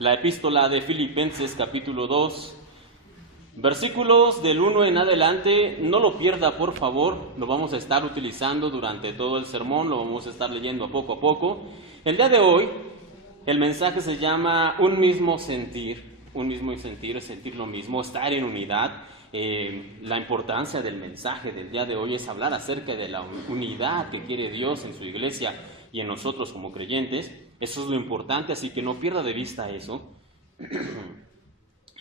La epístola de Filipenses capítulo 2, versículos del 1 en adelante. No lo pierda, por favor, lo vamos a estar utilizando durante todo el sermón, lo vamos a estar leyendo a poco. El día de hoy, el mensaje se llama un mismo sentir es sentir lo mismo, estar en unidad. La importancia del mensaje del día de hoy es hablar acerca de la unidad que quiere Dios en su iglesia y en nosotros como creyentes. Eso es lo importante, así que no pierda de vista eso.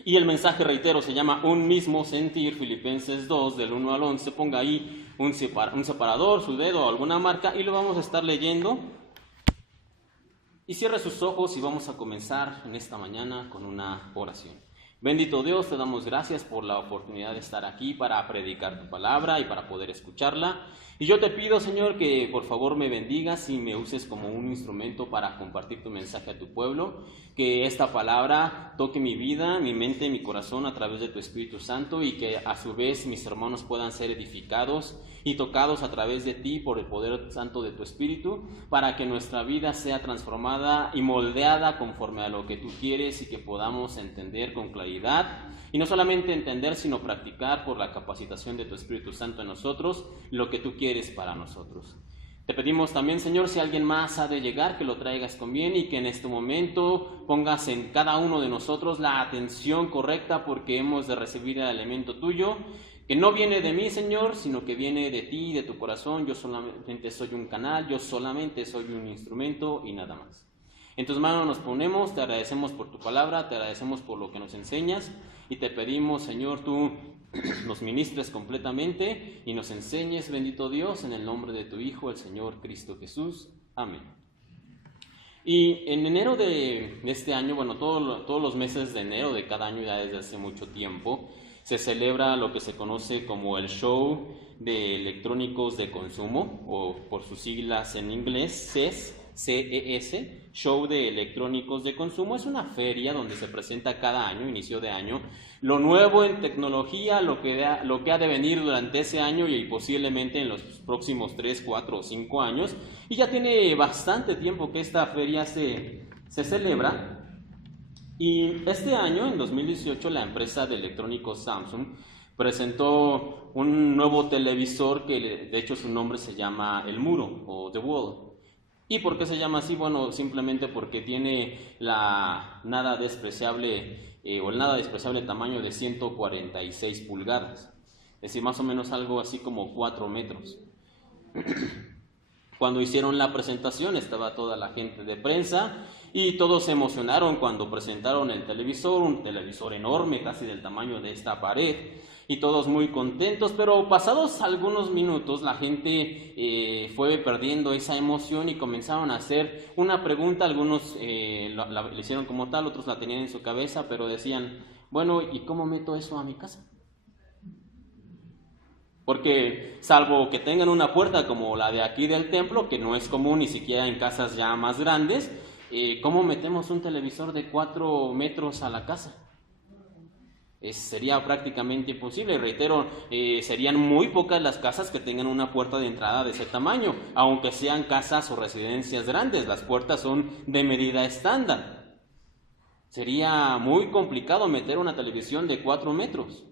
Y el mensaje, reitero, se llama un mismo sentir, Filipenses 2, del 1 al 11. Ponga ahí un separador, su dedo o alguna marca y lo vamos a estar leyendo. Y cierre sus ojos y vamos a comenzar en esta mañana con una oración. Bendito Dios, te damos gracias por la oportunidad de estar aquí para predicar tu palabra y para poder escucharla. Y yo te pido, Señor, que por favor me bendigas y me uses como un instrumento para compartir tu mensaje a tu pueblo. Que esta palabra toque mi vida, mi mente, mi corazón a través de tu Espíritu Santo y que a su vez mis hermanos puedan ser edificados y tocados a través de ti por el poder santo de tu Espíritu, para que nuestra vida sea transformada y moldeada conforme a lo que tú quieres y que podamos entender con claridad. Y no solamente entender, sino practicar por la capacitación de tu Espíritu Santo en nosotros lo que tú quieres para nosotros. Te pedimos también, Señor, si alguien más ha de llegar, que lo traigas con bien y que en este momento pongas en cada uno de nosotros la atención correcta, porque hemos de recibir el alimento tuyo, que no viene de mí, Señor, sino que viene de ti, de tu corazón. Yo solamente soy un canal, yo solamente soy un instrumento y nada más. En tus manos nos ponemos, te agradecemos por tu palabra, te agradecemos por lo que nos enseñas y te pedimos, Señor, tú nos ministres completamente y nos enseñes, bendito Dios, en el nombre de tu Hijo, el Señor Cristo Jesús. Amén. Y en enero de este año, todos los meses de enero de cada año, ya desde hace mucho tiempo, se celebra lo que se conoce como el Show de Electrónicos de Consumo, o por sus siglas en inglés, CES, Show de Electrónicos de Consumo. Es una feria donde se presenta cada año, inicio de año, lo nuevo en tecnología, lo que ha de venir durante ese año y posiblemente en los próximos 3, 4 o 5 años. Y ya tiene bastante tiempo que esta feria se celebra. Y este año, en 2018, la empresa de electrónicos Samsung presentó un nuevo televisor que de hecho su nombre se llama El Muro o The Wall. ¿Y por qué se llama así? Bueno, simplemente porque tiene el nada despreciable tamaño de 146 pulgadas. Es decir, más o menos algo así como 4 metros. Cuando hicieron la presentación estaba toda la gente de prensa y todos se emocionaron cuando presentaron el televisor, un televisor enorme, casi del tamaño de esta pared, y todos muy contentos, pero pasados algunos minutos la gente fue perdiendo esa emoción y comenzaron a hacer una pregunta. Algunos le hicieron como tal, otros la tenían en su cabeza, pero decían, bueno, ¿y cómo meto eso a mi casa? Porque salvo que tengan una puerta como la de aquí del templo, que no es común ni siquiera en casas ya más grandes, ¿cómo metemos un televisor de 4 metros a la casa? Sería prácticamente imposible. Reitero, serían muy pocas las casas que tengan una puerta de entrada de ese tamaño, aunque sean casas o residencias grandes. Las puertas son de medida estándar. Sería muy complicado meter una televisión de 4 metros.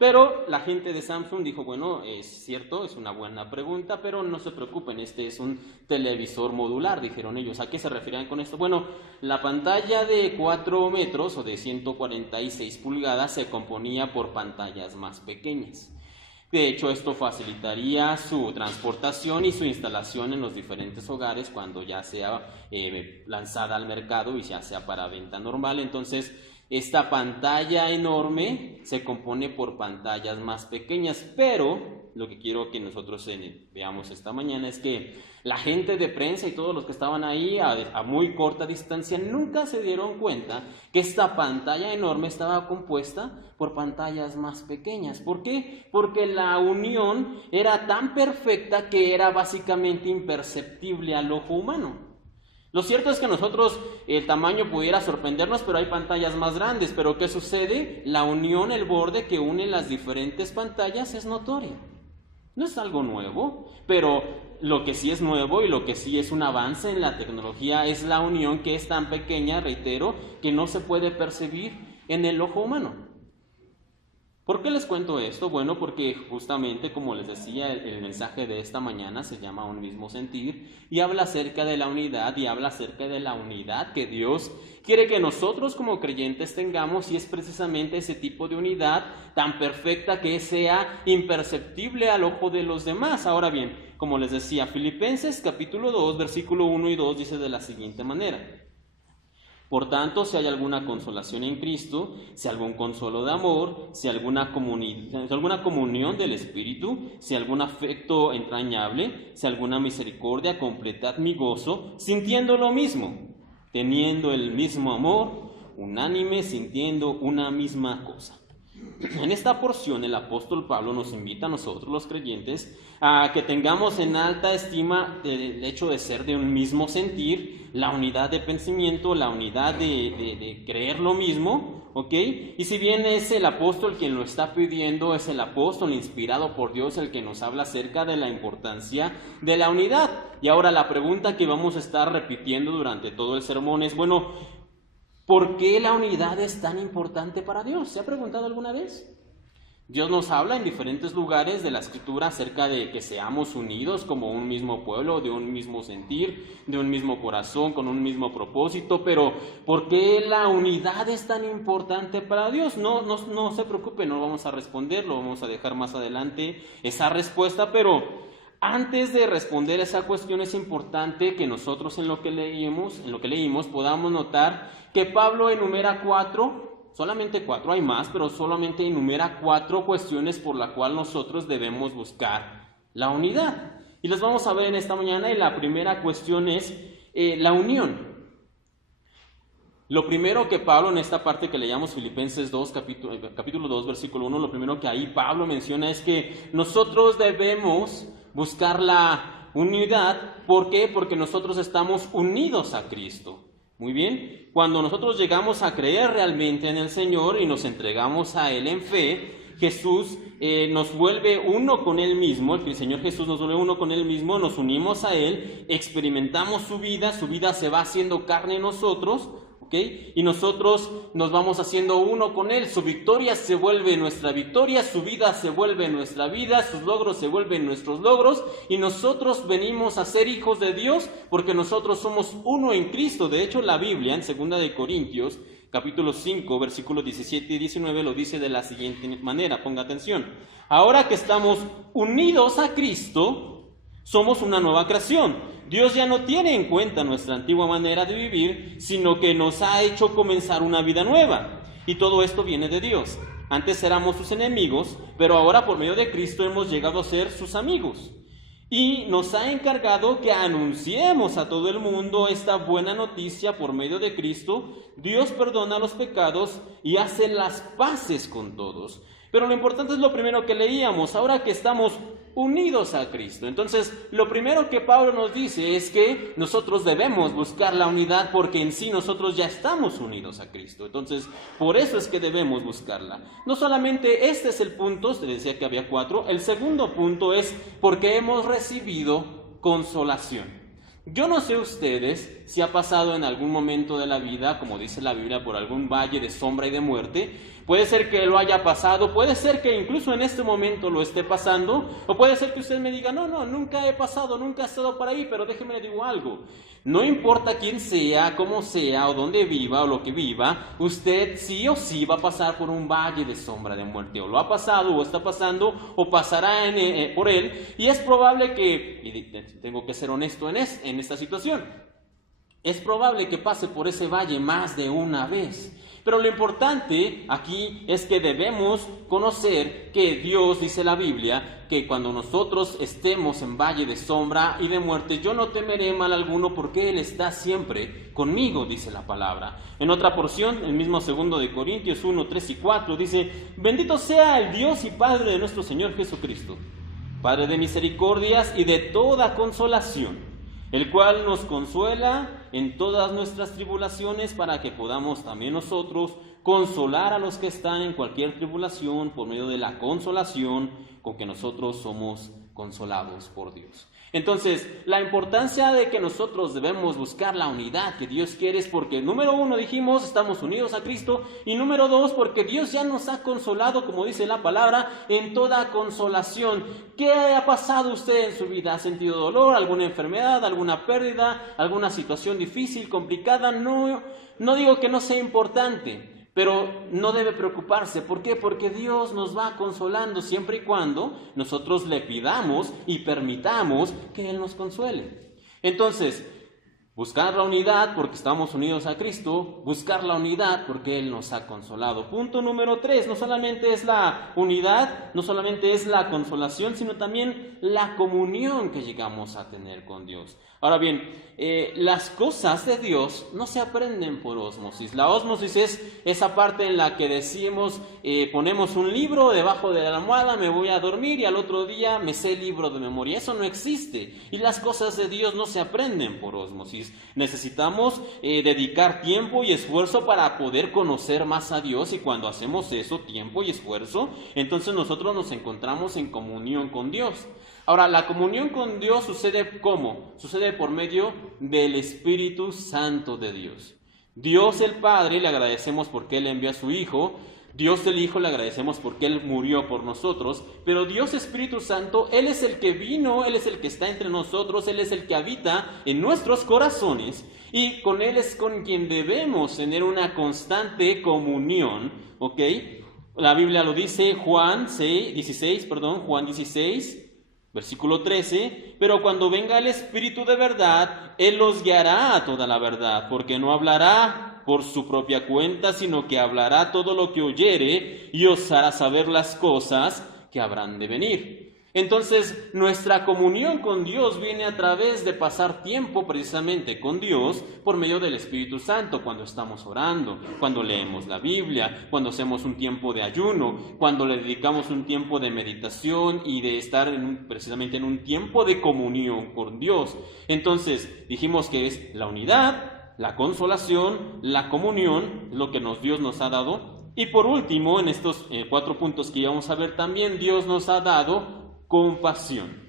Pero la gente de Samsung dijo, bueno, es cierto, es una buena pregunta, pero no se preocupen, este es un televisor modular, dijeron ellos. ¿A qué se referían con esto? Bueno, la pantalla de 4 metros o de 146 pulgadas se componía por pantallas más pequeñas. De hecho, esto facilitaría su transportación y su instalación en los diferentes hogares cuando ya sea lanzada al mercado y ya sea para venta normal. Entonces, esta pantalla enorme se compone por pantallas más pequeñas, pero lo que quiero que nosotros veamos esta mañana es que la gente de prensa y todos los que estaban ahí a muy corta distancia nunca se dieron cuenta que esta pantalla enorme estaba compuesta por pantallas más pequeñas. ¿Por qué? Porque la unión era tan perfecta que era básicamente imperceptible al ojo humano. Lo cierto es que nosotros el tamaño pudiera sorprendernos, pero hay pantallas más grandes. Pero ¿qué sucede? La unión, el borde que une las diferentes pantallas es notoria. No es algo nuevo, pero lo que sí es nuevo y lo que sí es un avance en la tecnología es la unión, que es tan pequeña, reitero, que no se puede percibir en el ojo humano. ¿Por qué les cuento esto? Bueno, porque justamente, como les decía, el mensaje de esta mañana se llama Un mismo sentir y habla acerca de la unidad y habla acerca de la unidad que Dios quiere que nosotros como creyentes tengamos, y es precisamente ese tipo de unidad tan perfecta que sea imperceptible al ojo de los demás. Ahora bien, como les decía, Filipenses capítulo 2, versículo 1 y 2 dice de la siguiente manera: por tanto, si hay alguna consolación en Cristo, si algún consuelo de amor, si alguna comunión del Espíritu, si algún afecto entrañable, si alguna misericordia, completad mi gozo, sintiendo lo mismo, teniendo el mismo amor, unánime, sintiendo una misma cosa. En esta porción el apóstol Pablo nos invita a nosotros los creyentes a que tengamos en alta estima el hecho de ser de un mismo sentir, la unidad de pensamiento, la unidad de creer lo mismo, ¿ok? Y si bien es el apóstol quien lo está pidiendo, es el apóstol inspirado por Dios el que nos habla acerca de la importancia de la unidad. Y ahora la pregunta que vamos a estar repitiendo durante todo el sermón es, bueno, ¿por qué la unidad es tan importante para Dios? ¿Se ha preguntado alguna vez? Dios nos habla en diferentes lugares de la Escritura acerca de que seamos unidos como un mismo pueblo, de un mismo sentir, de un mismo corazón, con un mismo propósito. Pero ¿por qué la unidad es tan importante para Dios? No se preocupe, no vamos a responder, lo vamos a dejar más adelante esa respuesta. Pero antes de responder esa cuestión es importante que nosotros en lo que leímos podamos notar que Pablo enumera solamente cuatro, hay más, pero solamente enumera 4 cuestiones por las cuales nosotros debemos buscar la unidad. Y las vamos a ver en esta mañana, y la primera cuestión es la unión. Lo primero que Pablo, en esta parte que leíamos Filipenses 2, capítulo 2, versículo 1, lo primero que ahí Pablo menciona es que nosotros debemos buscar la unidad. ¿Por qué? Porque nosotros estamos unidos a Cristo. Muy bien, cuando nosotros llegamos a creer realmente en el Señor y nos entregamos a Él en fe, Jesús nos vuelve uno con Él mismo. El Señor Jesús nos vuelve uno con Él mismo, nos unimos a Él, experimentamos su vida se va haciendo carne en nosotros, ¿ok? Y nosotros nos vamos haciendo uno con Él. Su victoria se vuelve nuestra victoria, su vida se vuelve nuestra vida, sus logros se vuelven nuestros logros, y nosotros venimos a ser hijos de Dios porque nosotros somos uno en Cristo. De hecho, la Biblia en 2 de Corintios, capítulo 5, versículos 17 y 19, lo dice de la siguiente manera, ponga atención: ahora que estamos unidos a Cristo, somos una nueva creación. Dios ya no tiene en cuenta nuestra antigua manera de vivir, sino que nos ha hecho comenzar una vida nueva. Y todo esto viene de Dios. Antes éramos sus enemigos, pero ahora por medio de Cristo hemos llegado a ser sus amigos. Y nos ha encargado que anunciemos a todo el mundo esta buena noticia: por medio de Cristo, Dios perdona los pecados y hace las paces con todos. Pero lo importante es lo primero que leíamos: ahora que estamos unidos a Cristo. Entonces, lo primero que Pablo nos dice es que nosotros debemos buscar la unidad, porque en sí nosotros ya estamos unidos a Cristo. Entonces, por eso es que debemos buscarla. No solamente este es el punto, se decía que había 4. El segundo punto es porque hemos recibido consolación. Yo no sé ustedes si ha pasado en algún momento de la vida, como dice la Biblia, por algún valle de sombra y de muerte. Puede ser que lo haya pasado, puede ser que incluso en este momento lo esté pasando, o puede ser que usted me diga, no, nunca he pasado, nunca he estado por ahí. Pero déjeme le digo algo: no importa quién sea, cómo sea, o dónde viva, o lo que viva, usted sí o sí va a pasar por un valle de sombra de muerte. O lo ha pasado, o está pasando, o pasará por él. Y es probable que, y tengo que ser honesto en esta situación, es probable que pase por ese valle más de una vez. Pero lo importante aquí es que debemos conocer que Dios, dice la Biblia, que cuando nosotros estemos en valle de sombra y de muerte, yo no temeré mal alguno, porque Él está siempre conmigo, dice la palabra. En otra porción, el mismo 2 de Corintios 1, 3 y 4, dice: bendito sea el Dios y Padre de nuestro Señor Jesucristo, Padre de misericordias y de toda consolación, el cual nos consuela en todas nuestras tribulaciones, para que podamos también nosotros consolar a los que están en cualquier tribulación por medio de la consolación con que nosotros somos consolados por Dios. Entonces, la importancia de que nosotros debemos buscar la unidad que Dios quiere es porque, número 1, dijimos, estamos unidos a Cristo, y número 2, porque Dios ya nos ha consolado, como dice la palabra, en toda consolación. ¿Qué ha pasado usted en su vida? ¿Ha sentido dolor, alguna enfermedad, alguna pérdida, alguna situación difícil, complicada? No digo que no sea importante, pero no debe preocuparse. ¿Por qué? Porque Dios nos va consolando siempre y cuando nosotros le pidamos y permitamos que Él nos consuele. Entonces, buscar la unidad porque estamos unidos a Cristo, buscar la unidad porque Él nos ha consolado. Punto número 3, no solamente es la unidad, no solamente es la consolación, sino también la comunión que llegamos a tener con Dios. Ahora bien, las cosas de Dios no se aprenden por ósmosis. La ósmosis es esa parte en la que decimos, ponemos un libro debajo de la almohada, me voy a dormir y al otro día me sé el libro de memoria. Eso no existe. Y las cosas de Dios no se aprenden por ósmosis. Necesitamos dedicar tiempo y esfuerzo para poder conocer más a Dios, y cuando hacemos eso, tiempo y esfuerzo, entonces nosotros nos encontramos en comunión con Dios. Ahora, la comunión con Dios sucede ¿cómo? Sucede por medio del Espíritu Santo de Dios. Dios el Padre le agradecemos porque Él envió a su Hijo. Dios el Hijo le agradecemos porque Él murió por nosotros. Pero Dios Espíritu Santo, Él es el que vino, Él es el que está entre nosotros, Él es el que habita en nuestros corazones. Y con Él es con quien debemos tener una constante comunión, ¿ok? La Biblia lo dice, Juan 16, versículo 13, pero cuando venga el Espíritu de verdad, Él los guiará a toda la verdad, porque no hablará por su propia cuenta, sino que hablará todo lo que oyere y os hará saber las cosas que habrán de venir. Entonces, nuestra comunión con Dios viene a través de pasar tiempo precisamente con Dios por medio del Espíritu Santo, cuando estamos orando, cuando leemos la Biblia, cuando hacemos un tiempo de ayuno, cuando le dedicamos un tiempo de meditación y de estar precisamente en un tiempo de comunión con Dios. Entonces, dijimos que es la unidad, la consolación, la comunión, lo que Dios nos ha dado. Y por último, en estos 4 puntos que íbamos a ver también, Dios nos ha dado compasión.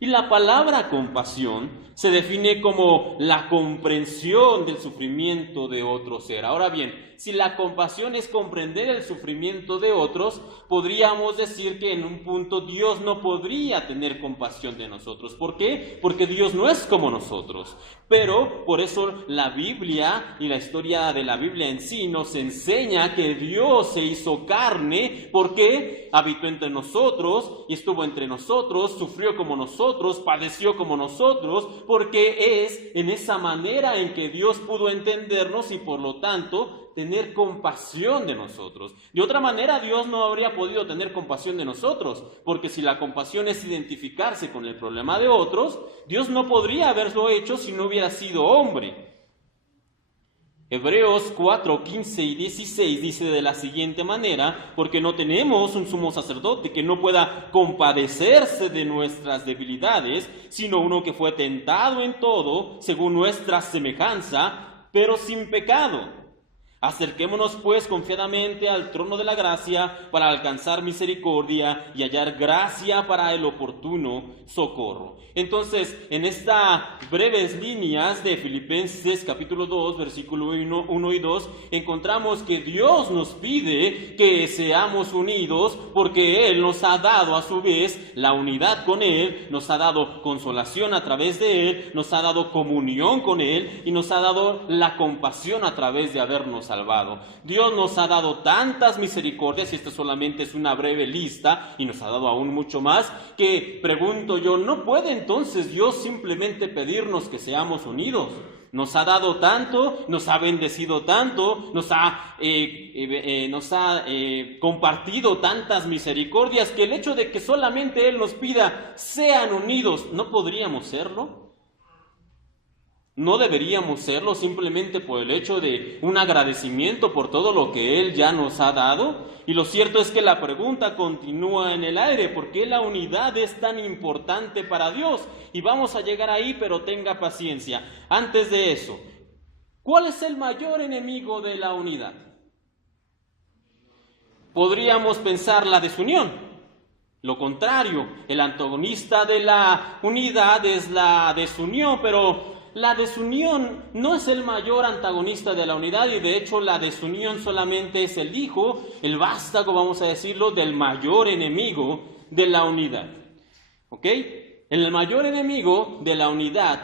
Y la palabra compasión se define como la comprensión del sufrimiento de otro ser. Ahora bien, si la compasión es comprender el sufrimiento de otros, podríamos decir que en un punto Dios no podría tener compasión de nosotros. ¿Por qué? Porque Dios no es como nosotros. Pero por eso la Biblia y la historia de la Biblia en sí nos enseña que Dios se hizo carne porque habitó entre nosotros y estuvo entre nosotros, sufrió como nosotros, padeció como nosotros, porque es en esa manera en que Dios pudo entendernos y por lo tanto tener compasión de nosotros. De otra manera, Dios no habría podido tener compasión de nosotros, porque si la compasión es identificarse con el problema de otros, Dios no podría haberlo hecho si no hubiera sido hombre. Hebreos 4, 15 y 16 dice de la siguiente manera: porque no tenemos un sumo sacerdote que no pueda compadecerse de nuestras debilidades, sino uno que fue tentado en todo, según nuestra semejanza, pero sin pecado. Acerquémonos pues confiadamente al trono de la gracia para alcanzar misericordia y hallar gracia para el oportuno socorro. Entonces, en estas breves líneas de Filipenses capítulo 2, versículo 1 y 2, encontramos que Dios nos pide que seamos unidos porque Él nos ha dado a su vez la unidad con Él, nos ha dado consolación a través de Él, nos ha dado comunión con Él y nos ha dado la compasión a través de habernos salvado. Dios nos ha dado tantas misericordias, y esta solamente es una breve lista, y nos ha dado aún mucho más, que pregunto yo, ¿no puede entonces Dios simplemente pedirnos que seamos unidos? Nos ha dado tanto, nos ha bendecido tanto, nos ha compartido tantas misericordias, que el hecho de que solamente Él nos pida sean unidos, ¿no podríamos serlo? ¿No deberíamos serlo simplemente por el hecho de un agradecimiento por todo lo que Él ya nos ha dado? Y lo cierto es que la pregunta continúa en el aire: ¿por qué la unidad es tan importante para Dios? Y vamos a llegar ahí, pero tenga paciencia. Antes de eso, ¿cuál es el mayor enemigo de la unidad? Podríamos pensar la desunión. Lo contrario, el antagonista de la unidad es la desunión, pero la desunión no es el mayor antagonista de la unidad, y de hecho la desunión solamente es el hijo, el vástago, vamos a decirlo, del mayor enemigo de la unidad. ¿Ok? El mayor enemigo de la unidad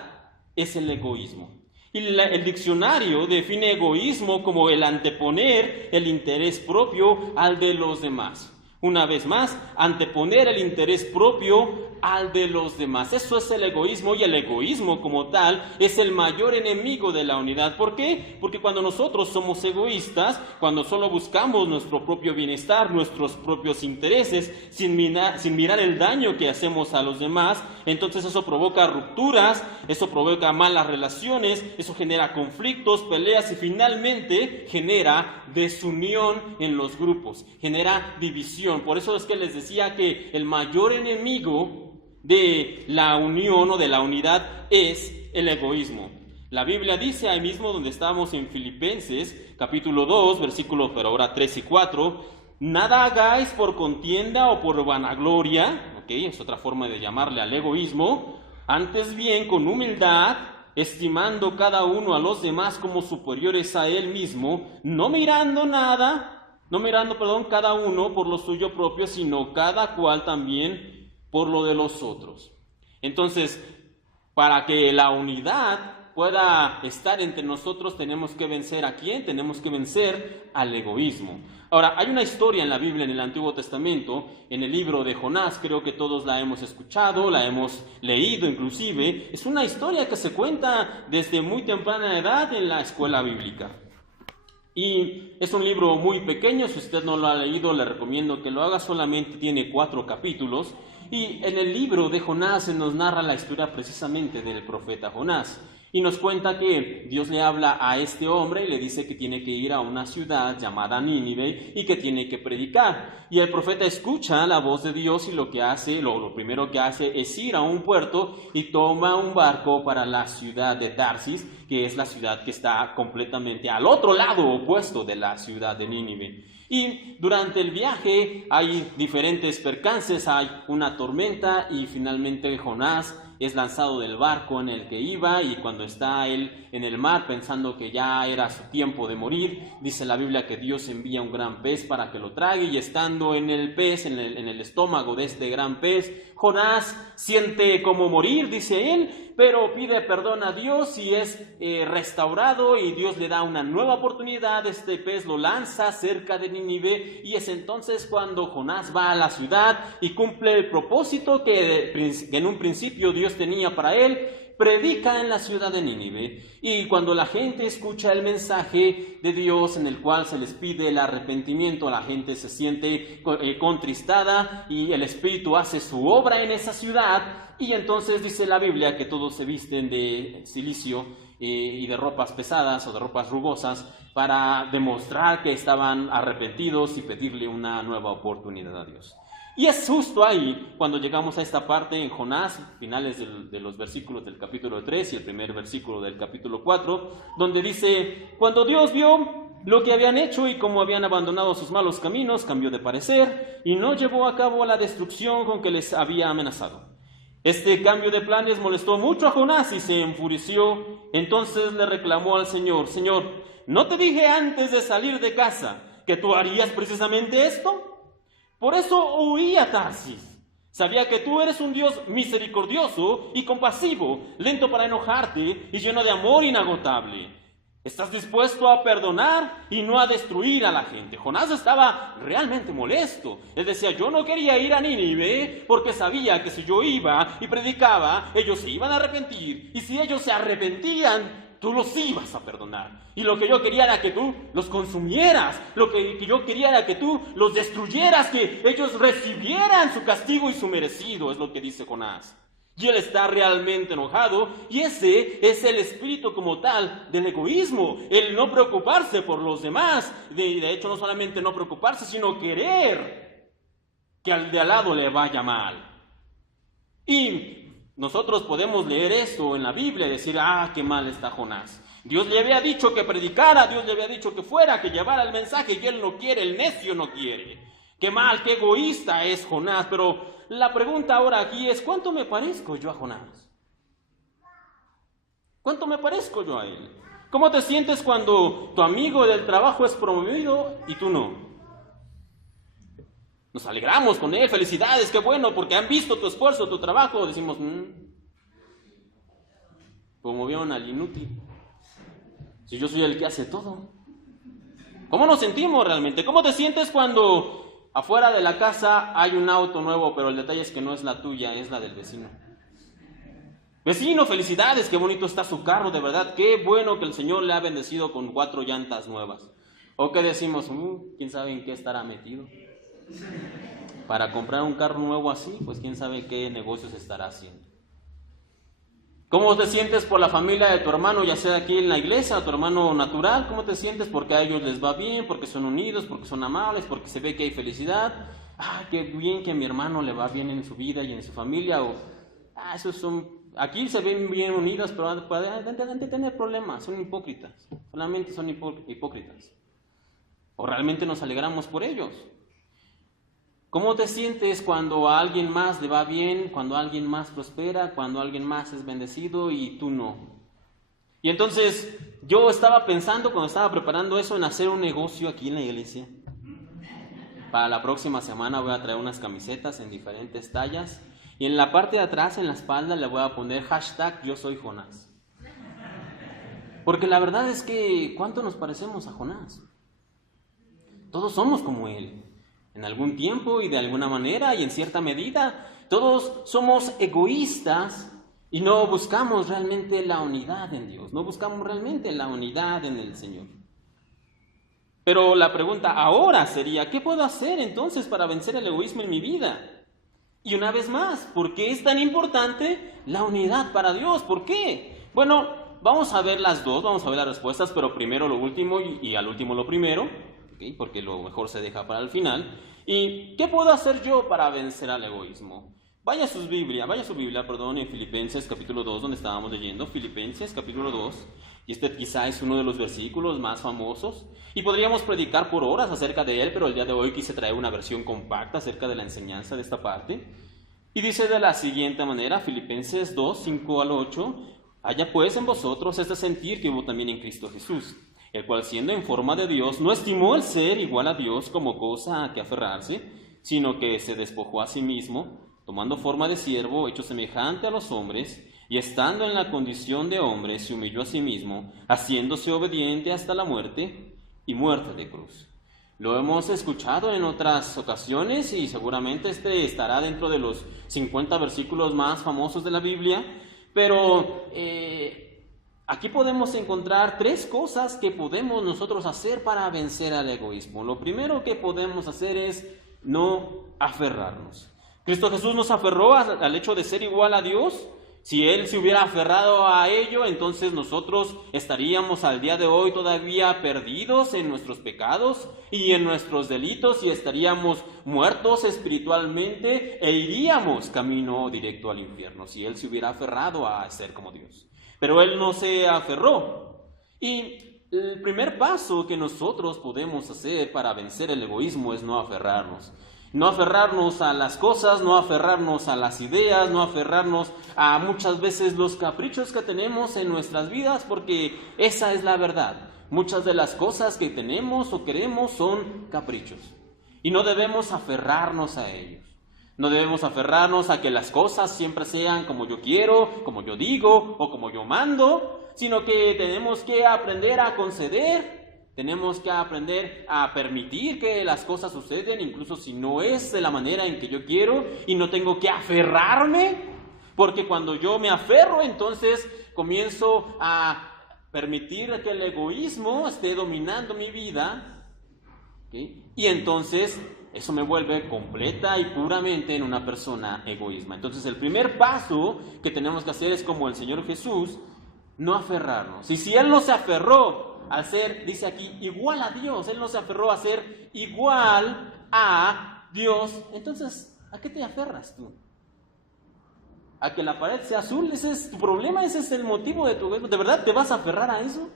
es el egoísmo. Y el diccionario define egoísmo como el anteponer el interés propio al de los demás. Una vez más, anteponer el interés propio al de los demás. Eso es el egoísmo, y el egoísmo como tal es el mayor enemigo de la unidad. ¿Por qué? Porque cuando nosotros somos egoístas, cuando solo buscamos nuestro propio bienestar, nuestros propios intereses, sin mirar el daño que hacemos a los demás, entonces eso provoca rupturas, eso provoca malas relaciones, eso genera conflictos, peleas, y finalmente genera desunión en los grupos, genera división. Por eso es que les decía que el mayor enemigo de la unión o de la unidad es el egoísmo. La Biblia dice ahí mismo, donde estamos en Filipenses, capítulo 2, versículos, pero ahora 3 y 4, nada hagáis por contienda o por vanagloria, ¿ok? Es otra forma de llamarle al egoísmo, antes bien con humildad, estimando cada uno a los demás como superiores a él mismo, no mirando cada uno por lo suyo propio, sino cada cual también por lo de los otros. Entonces, para que la unidad pueda estar entre nosotros, tenemos que vencer ¿a quién? Tenemos que vencer al egoísmo. Ahora, hay una historia en la Biblia, en el Antiguo Testamento, en el libro de Jonás, creo que todos la hemos escuchado, la hemos leído inclusive. Es una historia que se cuenta desde muy temprana edad en la escuela bíblica. Y es un libro muy pequeño, si usted no lo ha leído, le recomiendo que lo haga, solamente tiene 4 capítulos. Y en el libro de Jonás se nos narra la historia precisamente del profeta Jonás. Y nos cuenta que Dios le habla a este hombre y le dice que tiene que ir a una ciudad llamada Nínive y que tiene que predicar. Y el profeta escucha la voz de Dios y lo primero que hace es ir a un puerto y toma un barco para la ciudad de Tarsis, que es la ciudad que está completamente al otro lado opuesto de la ciudad de Nínive. Y durante el viaje hay diferentes percances, hay una tormenta y finalmente Jonás es lanzado del barco en el que iba, y cuando está él en el mar pensando que ya era su tiempo de morir, dice la Biblia que Dios envía un gran pez para que lo trague, y estando en el pez, en el estómago de este gran pez, Jonás siente como morir, dice él, pero pide perdón a Dios y es restaurado, y Dios le da una nueva oportunidad. Este pez lo lanza cerca de Nínive, y es entonces cuando Jonás va a la ciudad y cumple el propósito que en un principio Dios tenía para él. Predica en la ciudad de Nínive, y cuando la gente escucha el mensaje de Dios en el cual se les pide el arrepentimiento, la gente se siente contristada y el Espíritu hace su obra en esa ciudad, y entonces dice la Biblia que todos se visten de cilicio y de ropas pesadas o de ropas rugosas para demostrar que estaban arrepentidos y pedirle una nueva oportunidad a Dios. Y es justo ahí cuando llegamos a esta parte en Jonás, finales de los versículos del capítulo 3 y el primer versículo del capítulo 4, donde dice: cuando Dios vio lo que habían hecho y cómo habían abandonado sus malos caminos, cambió de parecer y no llevó a cabo la destrucción con que les había amenazado. Este cambio de planes molestó mucho a Jonás y se enfureció. Entonces le reclamó al Señor: Señor, ¿no te dije antes de salir de casa que tú harías precisamente esto? Por eso huí a Tarsis. Sabía que tú eres un Dios misericordioso y compasivo, lento para enojarte y lleno de amor inagotable. Estás dispuesto a perdonar y no a destruir a la gente. Jonás estaba realmente molesto. Él decía: yo no quería ir a Nínive porque sabía que si yo iba y predicaba, ellos se iban a arrepentir. Y si ellos se arrepentían, tú los ibas a perdonar. Y lo que yo quería era que tú los consumieras. Lo que yo quería era que tú los destruyeras, que ellos recibieran su castigo y su merecido, es lo que dice Jonás. Y él está realmente enojado, y ese es el espíritu como tal del egoísmo, el no preocuparse por los demás. De hecho, no solamente no preocuparse, sino querer que al de al lado le vaya mal. Y nosotros podemos leer esto en la Biblia y decir: ah, qué mal está Jonás. Dios le había dicho que predicara, Dios le había dicho que fuera, que llevara el mensaje, y él no quiere, el necio no quiere. Qué mal, qué egoísta es Jonás. Pero la pregunta ahora aquí es, ¿cuánto me parezco yo a Jonás? ¿Cuánto me parezco yo a él? ¿Cómo te sientes cuando tu amigo del trabajo es promovido y tú no? Nos alegramos con él, felicidades, qué bueno, porque han visto tu esfuerzo, tu trabajo. Decimos, promovieron al inútil. Si yo soy el que hace todo. ¿Cómo nos sentimos realmente? ¿Cómo te sientes cuando afuera de la casa hay un auto nuevo, pero el detalle es que no es la tuya, es la del vecino? Vecino, felicidades, qué bonito está su carro, de verdad, qué bueno que el Señor le ha bendecido con 4 llantas nuevas. ¿O qué decimos? ¿Quién sabe en qué estará metido? Para comprar un carro nuevo así, pues quién sabe qué negocios estará haciendo. ¿Cómo te sientes por la familia de tu hermano, ya sea aquí en la iglesia, tu hermano natural? ¿Cómo te sientes? Porque a ellos les va bien, porque son unidos, porque son amables, porque se ve que hay felicidad. Qué bien que a mi hermano le va bien en su vida y en su familia. Esos son... Aquí se ven bien unidos, pero han de tener problemas, son hipócritas, solamente son hipócritas. ¿O realmente nos alegramos por ellos? ¿Cómo te sientes cuando a alguien más le va bien, cuando alguien más prospera, cuando alguien más es bendecido y tú no? Y entonces yo estaba pensando, cuando estaba preparando eso, en hacer un negocio aquí en la iglesia. Para la próxima semana voy a traer unas camisetas en diferentes tallas. Y en la parte de atrás, en la espalda, le voy a poner #yo soy Jonás. Porque la verdad es que, ¿cuánto nos parecemos a Jonás? Todos somos como él, en algún tiempo y de alguna manera y en cierta medida. Todos somos egoístas y no buscamos realmente la unidad en Dios, no buscamos realmente la unidad en el Señor. Pero la pregunta ahora sería, ¿qué puedo hacer entonces para vencer el egoísmo en mi vida? Y una vez más, ¿por qué es tan importante la unidad para Dios? ¿Por qué? Bueno, vamos a ver las dos, vamos a ver las respuestas, pero primero lo último y al último lo primero, ¿okay? Porque lo mejor se deja para el final. ¿Y qué puedo hacer yo para vencer al egoísmo? Vaya su Biblia, en Filipenses capítulo 2, donde estábamos leyendo, Filipenses capítulo 2, y este quizá es uno de los versículos más famosos, y podríamos predicar por horas acerca de él, pero el día de hoy quise traer una versión compacta acerca de la enseñanza de esta parte, y dice de la siguiente manera, Filipenses 2, 5 al 8, haya pues en vosotros este sentir que hubo también en Cristo Jesús, el cual siendo en forma de Dios, no estimó el ser igual a Dios como cosa a que aferrarse, sino que se despojó a sí mismo, tomando forma de siervo, hecho semejante a los hombres, y estando en la condición de hombre, se humilló a sí mismo, haciéndose obediente hasta la muerte, y muerte de cruz. Lo hemos escuchado en otras ocasiones, y seguramente este estará dentro de los 50 versículos más famosos de la Biblia, pero aquí podemos encontrar 3 cosas que podemos nosotros hacer para vencer al egoísmo. Lo primero que podemos hacer es no aferrarnos. Cristo Jesús nos aferró al hecho de ser igual a Dios. Si Él se hubiera aferrado a ello, entonces nosotros estaríamos al día de hoy todavía perdidos en nuestros pecados y en nuestros delitos y estaríamos muertos espiritualmente e iríamos camino directo al infierno si Él se hubiera aferrado a ser como Dios. Pero Él no se aferró. Y el primer paso que nosotros podemos hacer para vencer el egoísmo es no aferrarnos. No aferrarnos a las cosas, no aferrarnos a las ideas, no aferrarnos a muchas veces los caprichos que tenemos en nuestras vidas, porque esa es la verdad. Muchas de las cosas que tenemos o queremos son caprichos. Y no debemos aferrarnos a ellos. No debemos aferrarnos a que las cosas siempre sean como yo quiero, como yo digo o como yo mando, sino que tenemos que aprender a conceder. Tenemos que aprender a permitir que las cosas suceden, incluso si no es de la manera en que yo quiero, y no tengo que aferrarme, porque cuando yo me aferro, entonces comienzo a permitir que el egoísmo esté dominando mi vida, ¿okay? Y entonces eso me vuelve completa y puramente en una persona egoísta. Entonces el primer paso que tenemos que hacer es como el Señor Jesús, no aferrarnos. Y si Él no se aferró al ser, dice aquí, igual a Dios, Él no se aferró a ser igual a Dios, entonces, ¿a qué te aferras tú? ¿A que la pared sea azul? ¿Ese es tu problema? ¿Ese es el motivo de tu egoísmo? ¿De verdad te vas a aferrar a eso?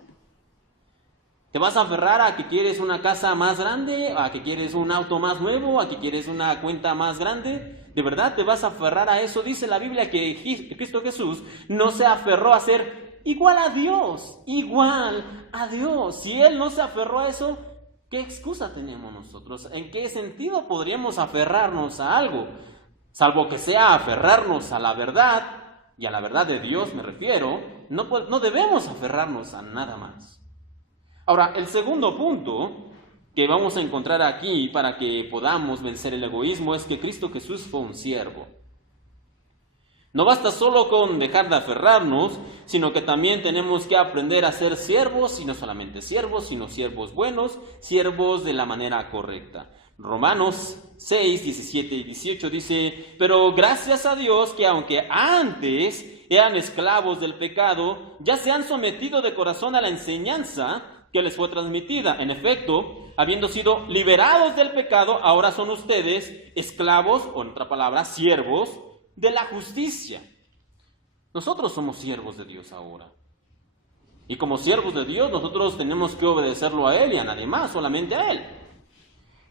¿Te vas a aferrar a que quieres una casa más grande, a que quieres un auto más nuevo, a que quieres una cuenta más grande? ¿De verdad te vas a aferrar a eso? Dice la Biblia que Cristo Jesús no se aferró a ser igual a Dios, igual a Dios. Si Él no se aferró a eso, ¿qué excusa tenemos nosotros? ¿En qué sentido podríamos aferrarnos a algo? Salvo que sea aferrarnos a la verdad, y a la verdad de Dios me refiero, no debemos aferrarnos a nada más. Ahora, el segundo punto que vamos a encontrar aquí para que podamos vencer el egoísmo es que Cristo Jesús fue un siervo. No basta solo con dejar de aferrarnos, sino que también tenemos que aprender a ser siervos, y no solamente siervos, sino siervos buenos, siervos de la manera correcta. Romanos 6, 17 y 18 dice: pero gracias a Dios que aunque antes eran esclavos del pecado, ya se han sometido de corazón a la enseñanza que les fue transmitida. En efecto, habiendo sido liberados del pecado, ahora son ustedes esclavos, o en otra palabra, siervos de la justicia. Nosotros somos siervos de Dios ahora. Y como siervos de Dios, nosotros tenemos que obedecerlo a Él y a nadie más, solamente a Él.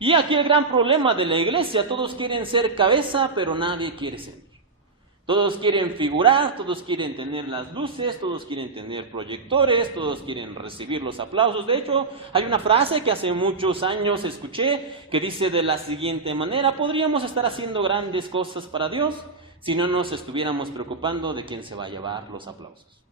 Y aquí el gran problema de la iglesia: todos quieren ser cabeza, pero nadie quiere ser. Todos quieren figurar, todos quieren tener las luces, todos quieren tener proyectores, todos quieren recibir los aplausos. De hecho, hay una frase que hace muchos años escuché que dice de la siguiente manera: podríamos estar haciendo grandes cosas para Dios si no nos estuviéramos preocupando de quién se va a llevar los aplausos.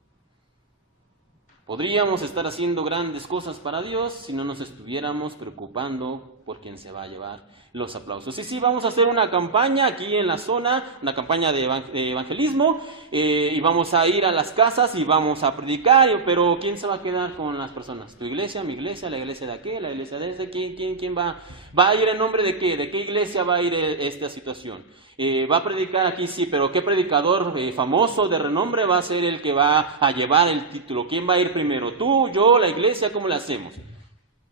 Podríamos estar haciendo grandes cosas para Dios si no nos estuviéramos preocupando por quién se va a llevar los aplausos. Y sí, vamos a hacer una campaña aquí en la zona, una campaña de evangelismo, y vamos a ir a las casas y vamos a predicar, pero ¿quién se va a quedar con las personas? ¿Tu iglesia, mi iglesia, la iglesia de aquel, la iglesia de este? ¿Quién va a ir en nombre de qué? ¿De qué iglesia va a ir esta situación? Va a predicar aquí, sí, pero ¿qué predicador famoso de renombre va a ser el que va a llevar el título? ¿Quién va a ir primero? ¿Tú, yo, la iglesia? ¿Cómo le hacemos?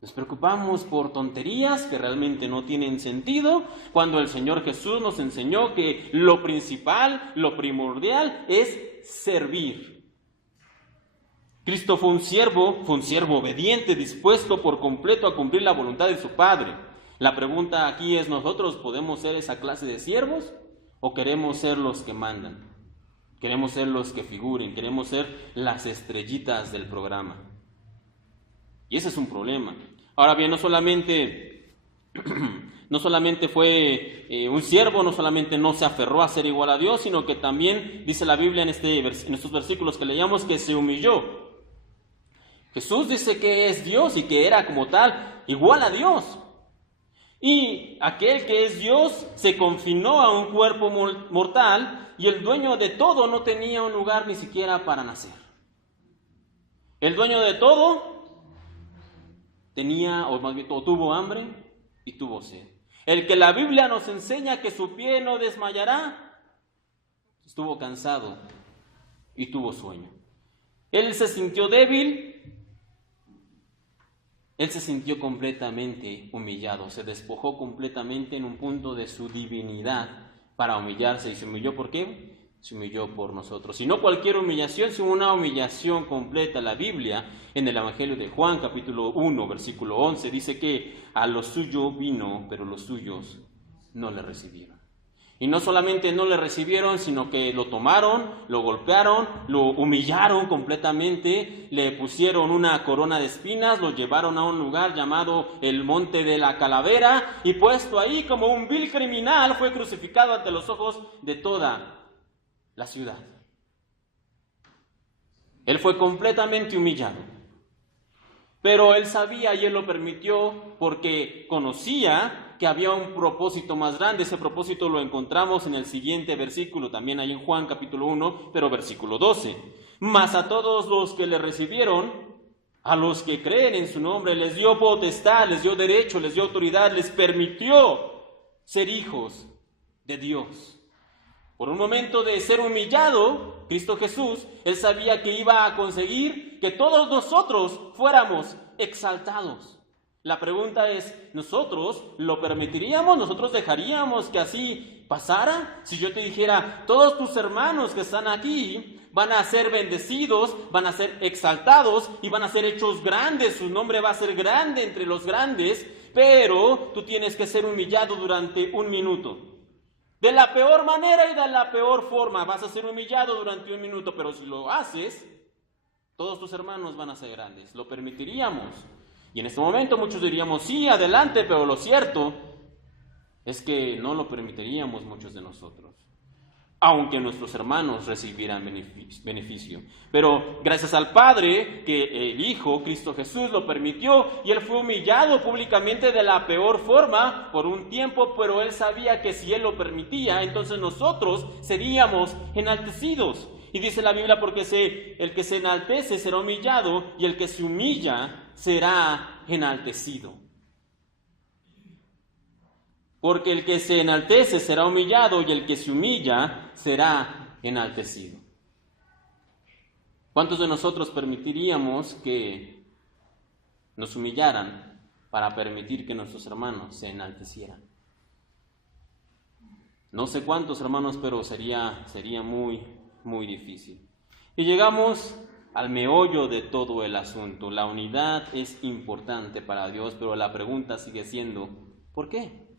Nos preocupamos por tonterías que realmente no tienen sentido, cuando el Señor Jesús nos enseñó que lo principal, lo primordial es servir. Cristo fue un siervo obediente, dispuesto por completo a cumplir la voluntad de su Padre. La pregunta aquí es: ¿nosotros podemos ser esa clase de siervos o queremos ser los que mandan? Queremos ser los que figuren, queremos ser las estrellitas del programa. Y ese es un problema. Ahora bien, no solamente fue un siervo, no solamente no se aferró a ser igual a Dios, sino que también dice la Biblia en estos versículos que leíamos que se humilló. Jesús dice que es Dios y que era como tal igual a Dios. Y aquel que es Dios se confinó a un cuerpo mortal, y el dueño de todo no tenía un lugar ni siquiera para nacer. El dueño de todo tuvo hambre y tuvo sed. El que la Biblia nos enseña que su pie no desmayará, estuvo cansado y tuvo sueño. Él se sintió débil. Él se sintió completamente humillado, se despojó completamente en un punto de su divinidad para humillarse. ¿Y se humilló por qué? Se humilló por nosotros. Y no cualquier humillación, sino una humillación completa. La Biblia, en el Evangelio de Juan, capítulo 1, versículo 11, dice que a lo suyo vino, pero los suyos no le recibieron. Y no solamente no le recibieron, sino que lo tomaron, lo golpearon, lo humillaron completamente, le pusieron una corona de espinas, lo llevaron a un lugar llamado el Monte de la Calavera, y puesto ahí como un vil criminal, fue crucificado ante los ojos de toda la ciudad. Él fue completamente humillado. Pero él sabía, y él lo permitió porque conocía que había un propósito más grande. Ese propósito lo encontramos en el siguiente versículo, también ahí en Juan capítulo 1, pero versículo 12. Mas a todos los que le recibieron, a los que creen en su nombre, les dio potestad, les dio derecho, les dio autoridad, les permitió ser hijos de Dios. Por un momento de ser humillado, Cristo Jesús, él sabía que iba a conseguir que todos nosotros fuéramos exaltados. La pregunta es, ¿nosotros lo permitiríamos? ¿Nosotros dejaríamos que así pasara? Si yo te dijera, todos tus hermanos que están aquí van a ser bendecidos, van a ser exaltados y van a ser hechos grandes, su nombre va a ser grande entre los grandes, pero tú tienes que ser humillado durante 1 minuto. De la peor manera y de la peor forma vas a ser humillado durante 1 minuto, pero si lo haces, todos tus hermanos van a ser grandes. ¿Lo permitiríamos? Y en este momento muchos diríamos, sí, adelante, pero lo cierto es que no lo permitiríamos muchos de nosotros, aunque nuestros hermanos recibieran beneficio. Pero gracias al Padre, que el Hijo, Cristo Jesús, lo permitió, y Él fue humillado públicamente de la peor forma por un tiempo, pero Él sabía que si Él lo permitía, entonces nosotros seríamos enaltecidos. Y dice la Biblia, porque el que se enaltece será humillado, y el que se humilla será enaltecido. Porque el que se enaltece será humillado, y el que se humilla será enaltecido. ¿Cuántos de nosotros permitiríamos que nos humillaran para permitir que nuestros hermanos se enaltecieran? No sé cuántos, hermanos, pero sería muy, muy difícil. Y llegamos al meollo de todo el asunto. La unidad es importante para Dios, pero la pregunta sigue siendo, ¿por qué?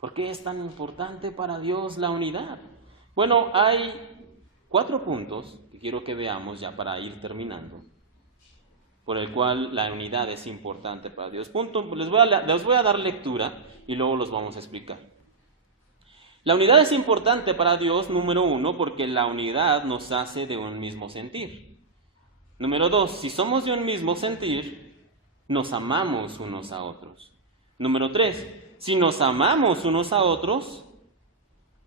¿Por qué es tan importante para Dios la unidad? Bueno, hay 4 puntos que quiero que veamos ya para ir terminando, por el cual la unidad es importante para Dios. Les voy a dar lectura y luego los vamos a explicar. La unidad es importante para Dios, número 1, porque la unidad nos hace de un mismo sentir. Número 2, si somos de un mismo sentir, nos amamos unos a otros. Número 3, si nos amamos unos a otros,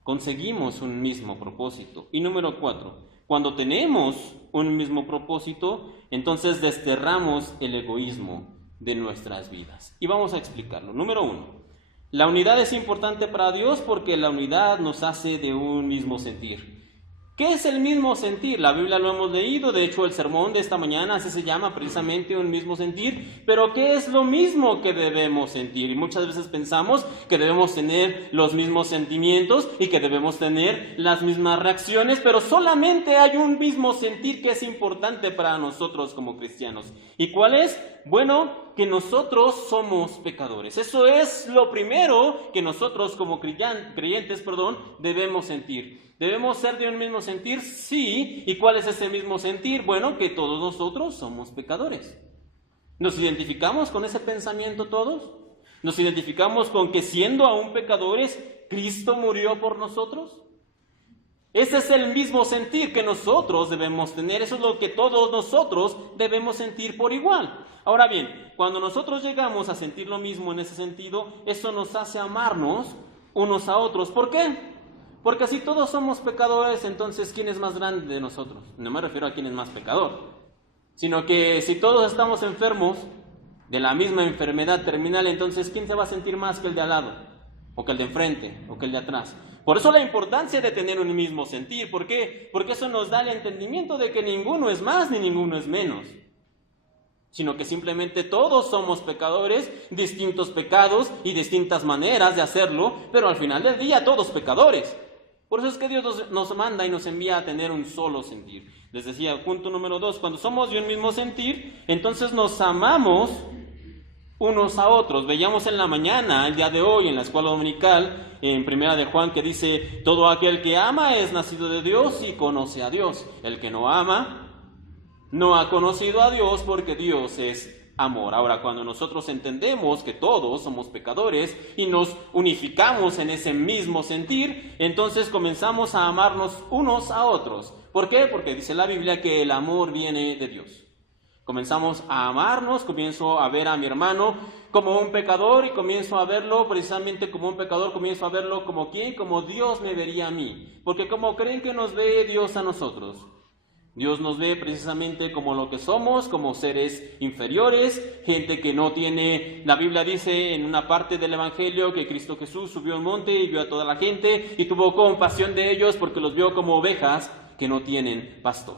conseguimos un mismo propósito. Y número 4, cuando tenemos un mismo propósito, entonces desterramos el egoísmo de nuestras vidas. Y vamos a explicarlo. Número 1, la unidad es importante para Dios porque la unidad nos hace de un mismo sentir. ¿Qué es el mismo sentir? La Biblia lo hemos leído, de hecho el sermón de esta mañana así se llama precisamente un mismo sentir, pero ¿qué es lo mismo que debemos sentir? Y muchas veces pensamos que debemos tener los mismos sentimientos y que debemos tener las mismas reacciones, pero solamente hay un mismo sentir que es importante para nosotros como cristianos. ¿Y cuál es? Bueno, que nosotros somos pecadores. Eso es lo primero que nosotros como creyentes, debemos sentir. ¿Debemos ser de un mismo sentir? Sí. ¿Y cuál es ese mismo sentir? Bueno, que todos nosotros somos pecadores. ¿Nos identificamos con ese pensamiento todos? ¿Nos identificamos con que siendo aún pecadores, Cristo murió por nosotros? Ese es el mismo sentir que nosotros debemos tener. Eso es lo que todos nosotros debemos sentir por igual. Ahora bien, cuando nosotros llegamos a sentir lo mismo en ese sentido, eso nos hace amarnos unos a otros. ¿Por qué? Porque si todos somos pecadores, entonces ¿quién es más grande de nosotros? No me refiero a quién es más pecador, sino que si todos estamos enfermos de la misma enfermedad terminal, entonces ¿quién se va a sentir más que el de al lado? O que el de enfrente, o que el de atrás. Por eso la importancia de tener un mismo sentir. ¿Por qué? Porque eso nos da el entendimiento de que ninguno es más ni ninguno es menos, sino que simplemente todos somos pecadores, distintos pecados y distintas maneras de hacerlo, pero al final del día todos pecadores. Por eso es que Dios nos manda y nos envía a tener un solo sentir. Les decía, punto número 2, cuando somos de un mismo sentir, entonces nos amamos unos a otros. Veíamos en la mañana, el día de hoy, en la escuela dominical, en Primera de Juan, que dice, todo aquel que ama es nacido de Dios y conoce a Dios. El que no ama, no ha conocido a Dios, porque Dios es amor. Ahora, cuando nosotros entendemos que todos somos pecadores y nos unificamos en ese mismo sentir, entonces comenzamos a amarnos unos a otros. ¿Por qué? Porque dice la Biblia que el amor viene de Dios. Comenzamos a amarnos, comienzo a ver a mi hermano como un pecador y comienzo a verlo precisamente como un pecador, comienzo a verlo como ¿quién? Como Dios me vería a mí. Porque como creen que nos ve Dios a nosotros. Dios nos ve precisamente como lo que somos, como seres inferiores, gente que no tiene... La Biblia dice en una parte del Evangelio que Cristo Jesús subió al monte y vio a toda la gente y tuvo compasión de ellos porque los vio como ovejas que no tienen pastor.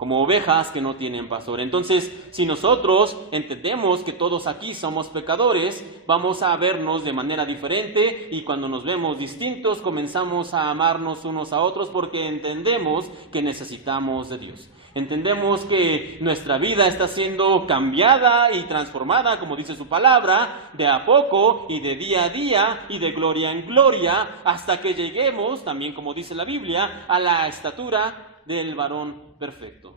como ovejas que no tienen pastor. Entonces, si nosotros entendemos que todos aquí somos pecadores, vamos a vernos de manera diferente, y cuando nos vemos distintos comenzamos a amarnos unos a otros porque entendemos que necesitamos de Dios. Entendemos que nuestra vida está siendo cambiada y transformada, como dice su palabra, de a poco y de día a día y de gloria en gloria, hasta que lleguemos, también como dice la Biblia, a la estatura del varón perfecto.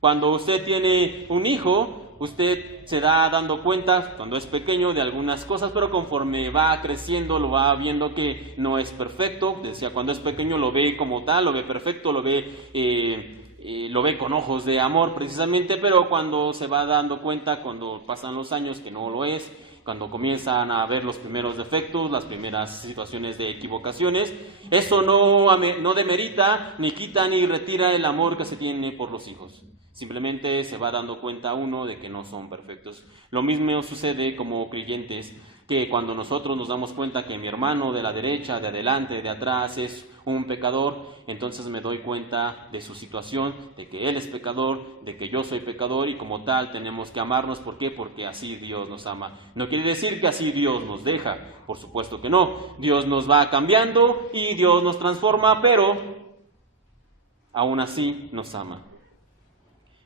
Cuando usted tiene un hijo, usted se da dando cuenta, cuando es pequeño, de algunas cosas, pero conforme va creciendo, lo va viendo que no es perfecto. Decía, cuando es pequeño lo ve como tal, lo ve perfecto, lo ve con ojos de amor precisamente, pero cuando se va dando cuenta, cuando pasan los años, que no lo es, cuando comienzan a ver los primeros defectos, las primeras situaciones de equivocaciones, eso no demerita, ni quita, ni retira el amor que se tiene por los hijos. Simplemente se va dando cuenta uno de que no son perfectos. Lo mismo sucede como creyentes, que cuando nosotros nos damos cuenta que mi hermano de la derecha, de adelante, de atrás es un pecador, entonces me doy cuenta de su situación, de que él es pecador, de que yo soy pecador, y como tal tenemos que amarnos. ¿Por qué? Porque así Dios nos ama. No quiere decir que así Dios nos deja, por supuesto que no. Dios nos va cambiando y Dios nos transforma, pero aún así nos ama.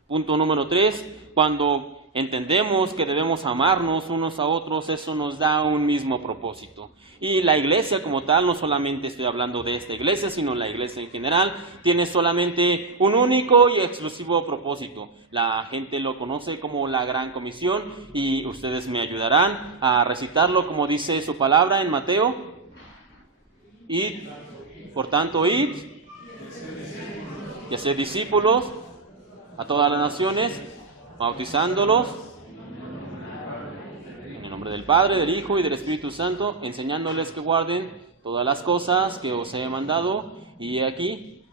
Punto número 3, cuando entendemos que debemos amarnos unos a otros, eso nos da un mismo propósito. Y la iglesia como tal, no solamente estoy hablando de esta iglesia, sino la iglesia en general, tiene solamente un único y exclusivo propósito. La gente lo conoce como la Gran Comisión, y ustedes me ayudarán a recitarlo como dice su palabra en Mateo. Id, por tanto, id y haced discípulos a todas las naciones, bautizándolos en el nombre del Padre, del Hijo y del Espíritu Santo, enseñándoles que guarden todas las cosas que os he mandado, y he aquí,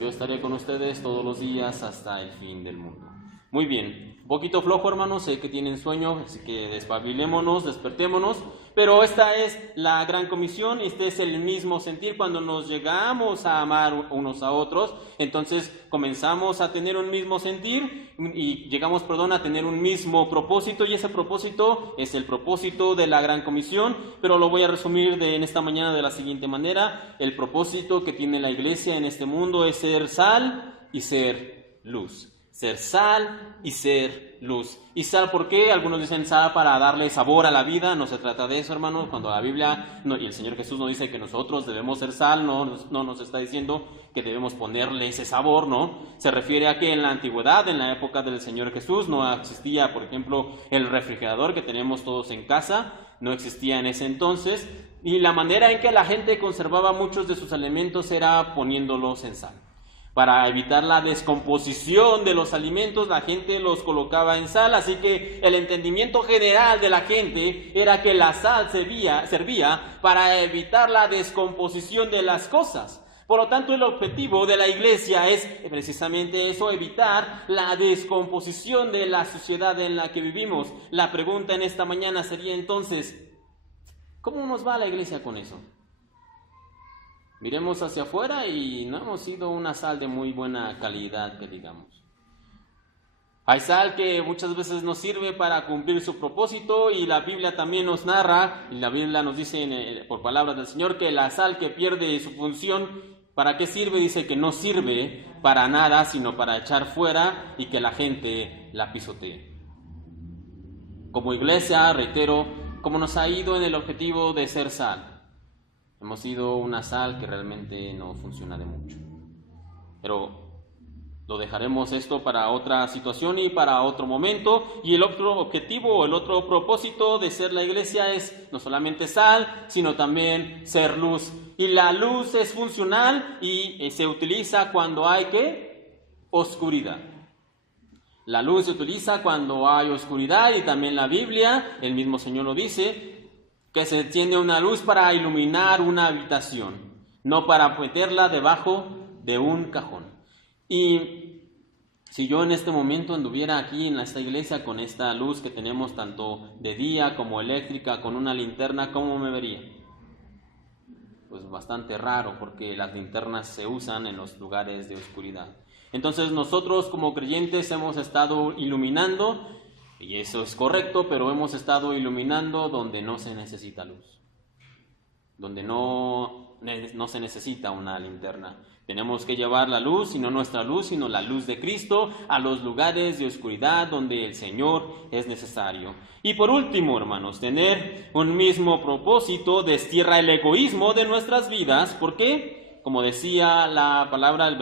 yo estaré con ustedes todos los días hasta el fin del mundo. Muy bien, un poquito flojo, hermanos, sé que tienen sueño, así que despabilémonos, despertémonos, pero esta es la Gran Comisión, este es el mismo sentir. Cuando nos llegamos a amar unos a otros, entonces comenzamos a tener un mismo sentir y llegamos, a tener un mismo propósito, y ese propósito es el propósito de la Gran Comisión, pero lo voy a resumir en esta mañana de la siguiente manera. El propósito que tiene la iglesia en este mundo es ser sal y ser luz. Ser sal y ser luz. ¿Y sal por qué? Algunos dicen sal para darle sabor a la vida. No se trata de eso, hermanos. Cuando la Biblia y el Señor Jesús nos dice que nosotros debemos ser sal, no nos está diciendo que debemos ponerle ese sabor, ¿no? Se refiere a que en la antigüedad, en la época del Señor Jesús, no existía, por ejemplo, el refrigerador que tenemos todos en casa. No existía en ese entonces. Y la manera en que la gente conservaba muchos de sus alimentos era poniéndolos en sal. Para evitar la descomposición de los alimentos, la gente los colocaba en sal, así que el entendimiento general de la gente era que la sal servía para evitar la descomposición de las cosas. Por lo tanto, el objetivo de la iglesia es precisamente eso, evitar la descomposición de la sociedad en la que vivimos. La pregunta en esta mañana sería entonces, ¿cómo nos va a la iglesia con eso? Miremos hacia afuera y no hemos sido una sal de muy buena calidad, que digamos. Hay sal que muchas veces nos sirve para cumplir su propósito, y la Biblia también nos narra, y la Biblia nos dice por palabras del Señor, que la sal que pierde su función, ¿para qué sirve? Dice que no sirve para nada, sino para echar fuera y que la gente la pisotee. Como iglesia, reitero, ¿cómo nos ha ido en el objetivo de ser sal? Hemos sido una sal que realmente no funciona de mucho. Pero lo dejaremos esto para otra situación y para otro momento. Y el otro objetivo, el otro propósito de ser la iglesia es no solamente sal, sino también ser luz. Y la luz es funcional y se utiliza cuando hay oscuridad. La luz se utiliza cuando hay oscuridad, y también la Biblia, el mismo Señor lo dice, que se enciende una luz para iluminar una habitación, no para meterla debajo de un cajón. Y si yo en este momento anduviera aquí en esta iglesia con esta luz que tenemos tanto de día como eléctrica, con una linterna, ¿cómo me vería? Pues bastante raro, porque las linternas se usan en los lugares de oscuridad. Entonces nosotros como creyentes hemos estado iluminando, y eso es correcto, pero hemos estado iluminando donde no se necesita luz, donde no se necesita una linterna. Tenemos que llevar la luz, y no nuestra luz, sino la luz de Cristo, a los lugares de oscuridad donde el Señor es necesario. Y por último, hermanos, tener un mismo propósito destierra el egoísmo de nuestras vidas. ¿Por qué? Como decía la palabra, el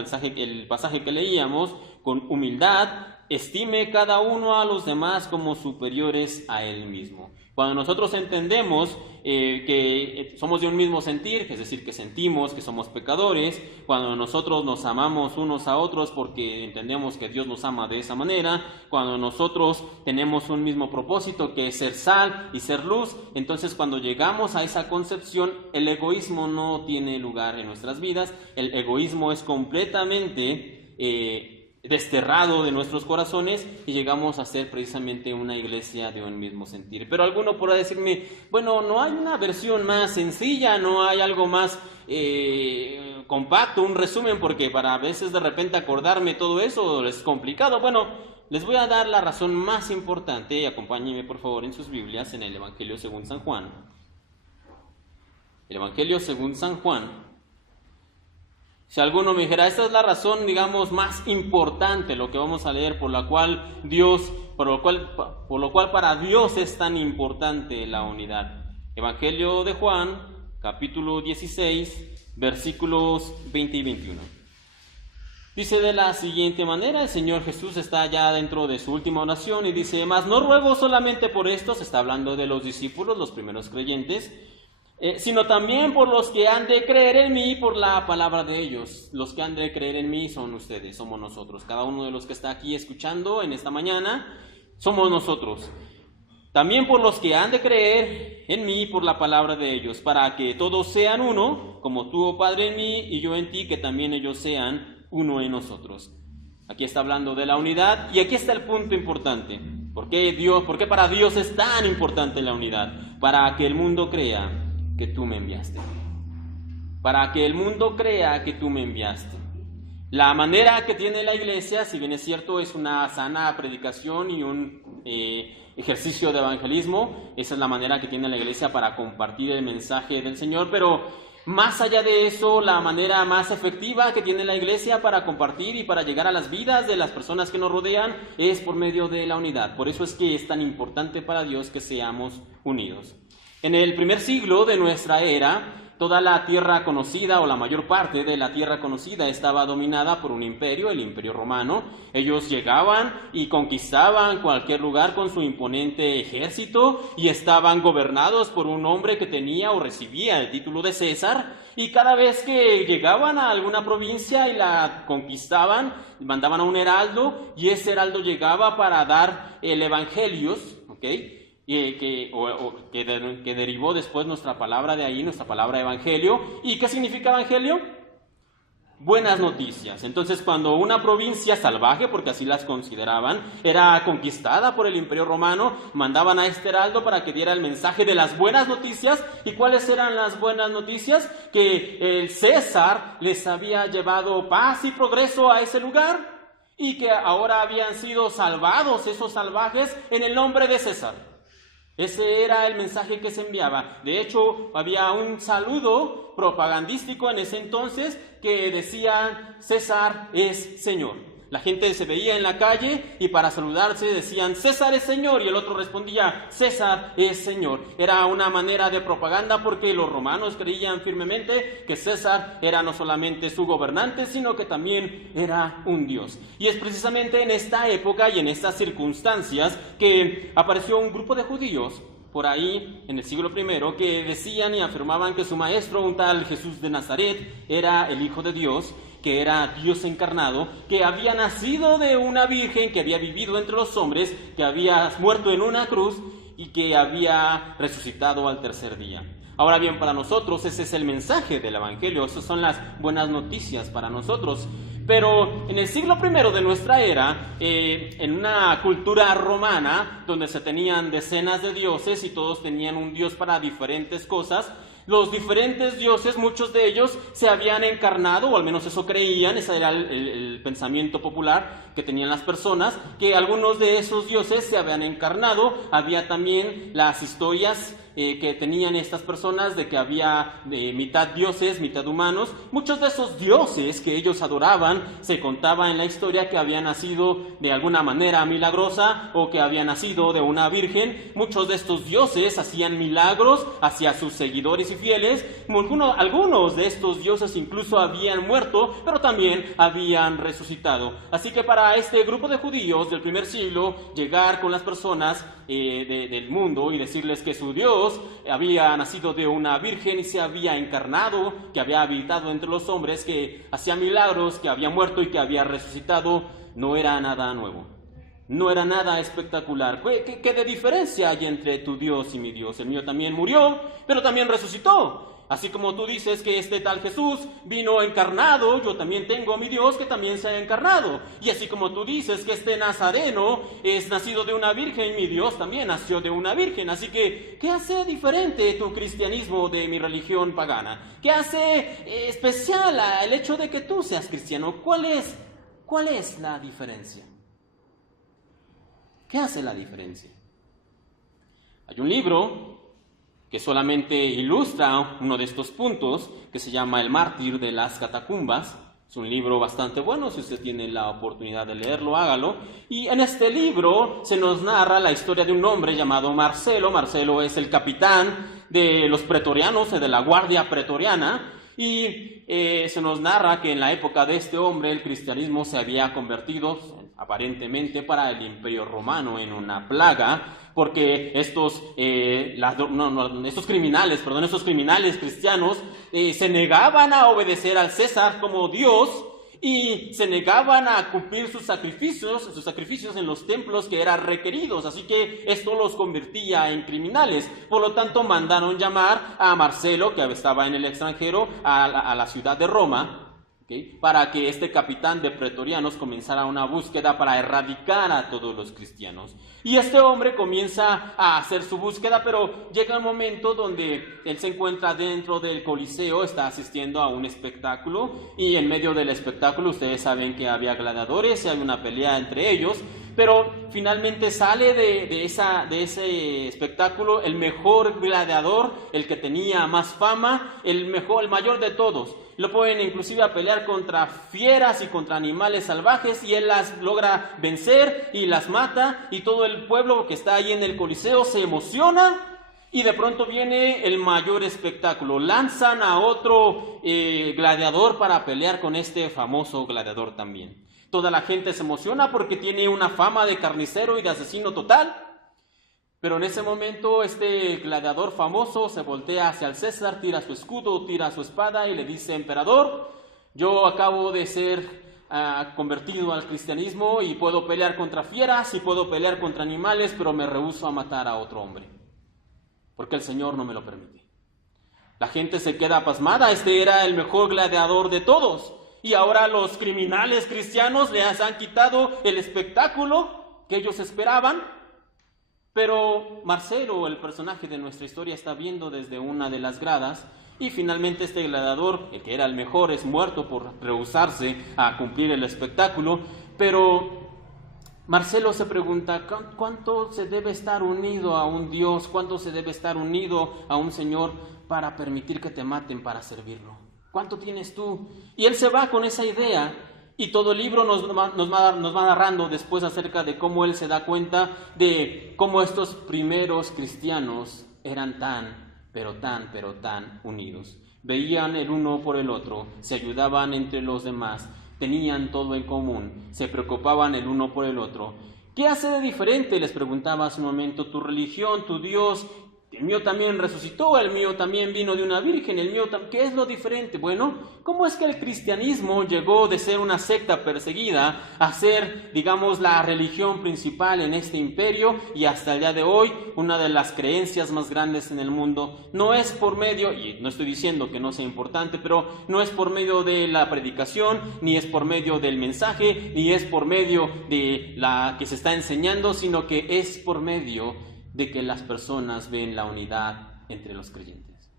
pasaje que leíamos, con humildad, estime cada uno a los demás como superiores a él mismo. Cuando nosotros entendemos que somos de un mismo sentir, es decir, que sentimos que somos pecadores, cuando nosotros nos amamos unos a otros porque entendemos que Dios nos ama de esa manera, cuando nosotros tenemos un mismo propósito que es ser sal y ser luz, entonces cuando llegamos a esa concepción, el egoísmo no tiene lugar en nuestras vidas, el egoísmo es completamente desterrado de nuestros corazones y llegamos a ser precisamente una iglesia de un mismo sentir. Pero alguno podrá decirme, bueno, no hay una versión más sencilla, no hay algo más compacto, un resumen, porque para a veces de repente acordarme todo eso es complicado. Bueno, les voy a dar la razón más importante, acompáñenme por favor en sus Biblias, en el Evangelio según San Juan. El Evangelio según San Juan. Si alguno me dijera, esta es la razón, digamos, más importante, lo que vamos a leer, por lo cual para Dios es tan importante la unidad. Evangelio de Juan, capítulo 16, versículos 20 y 21. Dice de la siguiente manera, el Señor Jesús está ya dentro de su última oración y dice, mas no ruego solamente por estos, está hablando de los discípulos, los primeros creyentes, sino también por los que han de creer en mí por la palabra de ellos. Los que han de creer en mí son ustedes, somos nosotros. Cada uno de los que está aquí escuchando en esta mañana, somos nosotros. También por los que han de creer en mí por la palabra de ellos, para que todos sean uno, como tú, oh Padre, en mí y yo en ti, que también ellos sean uno en nosotros. Aquí está hablando de la unidad y aquí está el punto importante. ¿Por qué para Dios es tan importante la unidad? Para que el mundo crea que tú me enviaste. Para que el mundo crea que tú me enviaste. La manera que tiene la iglesia, si bien es cierto, es una sana predicación y un ejercicio de evangelismo, esa es la manera que tiene la iglesia para compartir el mensaje del Señor, pero más allá de eso, la manera más efectiva que tiene la iglesia para compartir y para llegar a las vidas de las personas que nos rodean es por medio de la unidad. Por eso es que es tan importante para Dios que seamos unidos. En el primer siglo de nuestra era, toda la tierra conocida, o la mayor parte de la tierra conocida, estaba dominada por un imperio, el Imperio Romano. Ellos llegaban y conquistaban cualquier lugar con su imponente ejército y estaban gobernados por un hombre que tenía o recibía el título de César. Y cada vez que llegaban a alguna provincia y la conquistaban, mandaban a un heraldo y ese heraldo llegaba para dar el evangelios, ¿ok? Que derivó después nuestra palabra de ahí, nuestra palabra evangelio. ¿Y qué significa evangelio? Buenas noticias. Entonces, cuando una provincia salvaje, porque así las consideraban, era conquistada por el Imperio Romano, mandaban a este heraldo para que diera el mensaje de las buenas noticias. ¿Y cuáles eran las buenas noticias? Que el César les había llevado paz y progreso a ese lugar y que ahora habían sido salvados esos salvajes en el nombre de César. Ese era el mensaje que se enviaba. De hecho, había un saludo propagandístico en ese entonces que decía, César es Señor. La gente se veía en la calle y para saludarse decían, César es Señor, y el otro respondía, César es Señor. Era una manera de propaganda porque los romanos creían firmemente que César era no solamente su gobernante, sino que también era un dios. Y es precisamente en esta época y en estas circunstancias que apareció un grupo de judíos por ahí en el siglo I que decían y afirmaban que su maestro, un tal Jesús de Nazaret, era el Hijo de Dios, que era Dios encarnado, que había nacido de una virgen, que había vivido entre los hombres, que había muerto en una cruz y que había resucitado al tercer día. Ahora bien, para nosotros ese es el mensaje del Evangelio, esas son las buenas noticias para nosotros. Pero en el siglo I de nuestra era, en una cultura romana, donde se tenían decenas de dioses y todos tenían un dios para diferentes cosas, Los diferentes dioses, muchos de ellos se habían encarnado, o al menos eso creían, ese era el pensamiento popular que tenían las personas, que algunos de esos dioses se habían encarnado. Había también las historias que tenían estas personas de que había mitad dioses, mitad humanos. Muchos de esos dioses que ellos adoraban, se contaba en la historia que habían nacido de alguna manera milagrosa o que habían nacido de una virgen. Muchos de estos dioses hacían milagros hacia sus seguidores y fieles. Algunos de estos dioses incluso habían muerto, pero también habían resucitado. Así que para este grupo de judíos del primer siglo, llegar con las personas del mundo y decirles que su Dios había nacido de una virgen y se había encarnado, que había habitado entre los hombres, que hacía milagros, que había muerto y que había resucitado, no era nada nuevo. No era nada espectacular. ¿Qué de diferencia hay entre tu Dios y mi Dios? El mío también murió, pero también resucitó. Así como tú dices que este tal Jesús vino encarnado, yo también tengo a mi Dios que también se ha encarnado. Y así como tú dices que este Nazareno es nacido de una virgen, mi Dios también nació de una virgen. Así que, ¿qué hace diferente tu cristianismo de mi religión pagana? ¿Qué hace especial el hecho de que tú seas cristiano? ¿Cuál es la diferencia? ¿Qué hace la diferencia? Hay un libro que solamente ilustra uno de estos puntos, que se llama El mártir de las catacumbas. Es un libro bastante bueno, si usted tiene la oportunidad de leerlo, hágalo. Y en este libro se nos narra la historia de un hombre llamado Marcelo. Marcelo es el capitán de los pretorianos, de la guardia pretoriana. Y se nos narra que en la época de este hombre el cristianismo se había convertido, aparentemente para el Imperio Romano, en una plaga, porque estos criminales cristianos se negaban a obedecer al César como Dios y se negaban a cumplir sus sacrificios en los templos que eran requeridos. Así que esto los convertía en criminales. Por lo tanto, mandaron llamar a Marcelo, que estaba en el extranjero, a la ciudad de Roma, para que este capitán de pretorianos comenzara una búsqueda para erradicar a todos los cristianos. Y este hombre comienza a hacer su búsqueda, pero llega un momento donde él se encuentra dentro del Coliseo, está asistiendo a un espectáculo, y en medio del espectáculo ustedes saben que había gladiadores y hay una pelea entre ellos, pero finalmente sale de ese espectáculo el mejor gladiador, el que tenía más fama, el mayor de todos. Lo ponen inclusive a pelear contra fieras y contra animales salvajes, y él las logra vencer y las mata, y todo el pueblo que está ahí en el Coliseo se emociona. Y de pronto viene el mayor espectáculo. Lanzan a otro gladiador para pelear con este famoso gladiador también. Toda la gente se emociona porque tiene una fama de carnicero y de asesino total. Pero en ese momento este gladiador famoso se voltea hacia el César, tira su escudo, tira su espada y le dice: emperador, yo acabo de ser convertido al cristianismo y puedo pelear contra fieras y puedo pelear contra animales, pero me rehúso a matar a otro hombre, porque el Señor no me lo permite. La gente se queda pasmada. Este era el mejor gladiador de todos, y ahora los criminales cristianos les han quitado el espectáculo que ellos esperaban. Pero Marcelo, el personaje de nuestra historia, está viendo desde una de las gradas, y finalmente este gladiador, el que era el mejor, es muerto por rehusarse a cumplir el espectáculo. Pero Marcelo se pregunta: ¿cuánto se debe estar unido a un Dios? ¿Cuánto se debe estar unido a un Señor para permitir que te maten para servirlo? ¿Cuánto tienes tú? Y él se va con esa idea. Y todo el libro nos va narrando después acerca de cómo él se da cuenta de cómo estos primeros cristianos eran pero tan unidos. Veían el uno por el otro, se ayudaban entre los demás, tenían todo en común, se preocupaban el uno por el otro. ¿Qué hace de diferente?, les preguntaba hace un momento, tu religión, tu Dios. El mío también resucitó, el mío también vino de una virgen, ¿qué es lo diferente? Bueno, ¿cómo es que el cristianismo llegó de ser una secta perseguida a ser, digamos, la religión principal en este imperio, y hasta el día de hoy una de las creencias más grandes en el mundo? No es por medio, y no estoy diciendo que no sea importante, pero no es por medio de la predicación, ni es por medio del mensaje, ni es por medio de la que se está enseñando, sino que es por medio de que las personas ven la unidad entre los creyentes.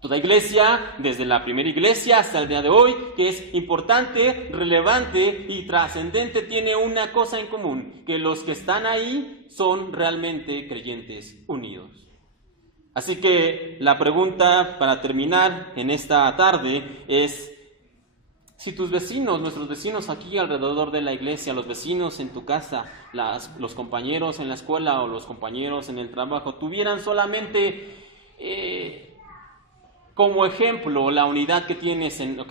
Toda iglesia, desde la primera iglesia hasta el día de hoy, que es importante, relevante y trascendente, tiene una cosa en común, que los que están ahí son realmente creyentes unidos. Así que la pregunta para terminar en esta tarde es, si tus vecinos, nuestros vecinos aquí alrededor de la iglesia, los vecinos en tu casa, los compañeros en la escuela o los compañeros en el trabajo, tuvieran solamente como ejemplo la unidad que